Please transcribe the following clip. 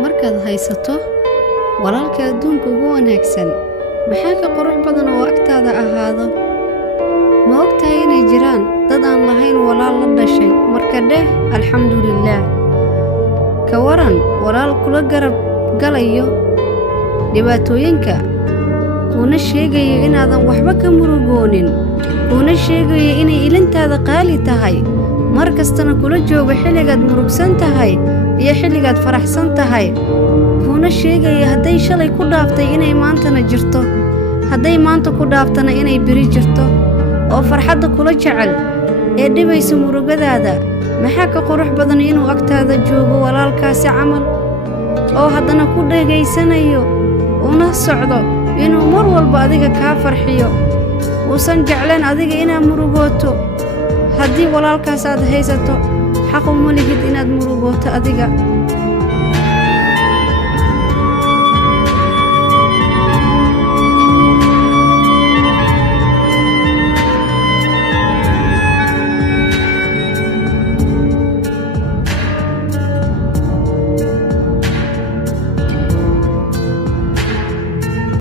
markaad haysato walaalka adduunka ugu wanaagsan maxaa ka qurux badan oo agtaada ahaado ma ogtahay inay jiraan dad aan lahayn walaal la dhashay marka dheh alxamdulillaah ka waran walaal kula garab galayo dhibaatooyinka kuna sheegayo inaadan waxba ka murugoonin kuna sheegayo inay ilintaada qaali tahay mar kastana kula joogo xilligaad murugsan tahay iyo xilligaad faraxsan tahay kuna sheegaya hadday shalay ku dhaaftay inay maantana jirto hadday maanta ku dhaaftana inay biri jirto oo farxadda kula jecel ee dhibaysa murugadaada maxaa ka qurux badan inuu agtaada joogo walaalkaasi camal oo haddana ku dhegaysanayo una socdo inuu mar walba adiga kaa farxiyo uusan jeclayn adiga inaad murugooto haddii walaalkaas aad haysato xaq uma lihid inaad murugooto adiga